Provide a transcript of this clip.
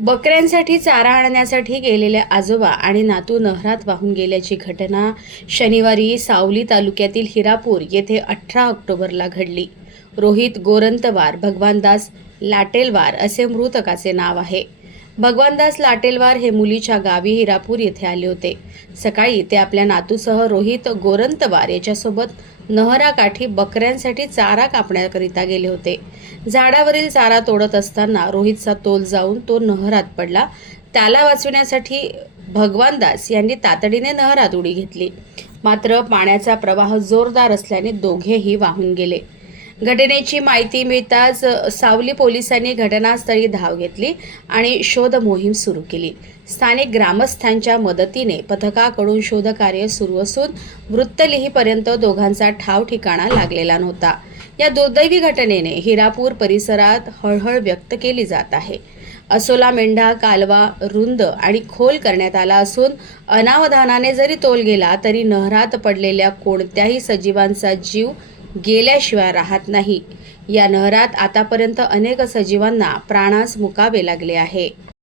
बकऱ्यांसाठी चारा आणण्यासाठी गेलेले आजोबा आणि नातू नहरात वाहून गेल्याची घटना शनिवारी सावली तालुक्यातील हिरापूर येथे अठरा ऑक्टोबरला घडली. रोहित गोरंतवार भगवानदास लाटेलवार असे मृतकाचे नाव आहे. भगवानदास लाटेलवार हे मुलीच्या गावी हिरापूर येथे आले होते. सकाळी ते आपल्या नातूसह रोहित गोरंतवार याच्यासोबत नहराकाठी बकऱ्यांसाठी चारा कापण्याकरिता गेले होते. झाडावरील चारा तोडत असताना रोहितचा तोल जाऊन तो नहरात पडला. त्याला वाचविण्यासाठी भगवानदास यांनी तातडीने नहरात उडी घेतली. मात्र पाण्याचा प्रवाह जोरदार असल्याने दोघेही वाहून गेले. घटनेची माहिती मिळताच सावली पोलिसांनी घटनास्थळी धाव घेतली आणि शोध मोहीम सुरू केली. स्थानिक ग्रामस्थांच्या मदतीने पथकाकडून शोधकार्य सुरू असून वृत्तलिहीपर्यंत दोघांचा ठाव ठिकाणा लागलेला नव्हता. या दुर्दैवी घटनेने हिरापूर परिसरात हळहळ व्यक्त केली जात आहे. असोला मेंढा कालवा रुंद आणि खोल करण्यात आला असून अनावधानाने जरी तोल गेला तरी नहरात पडलेल्या कोणत्याही सजीवांचा जीव गेल्याशिवाय राहत नाही. या नहरात आतापर्यंत अनेक सजीवांना प्राणास मुकावे लागले आहे.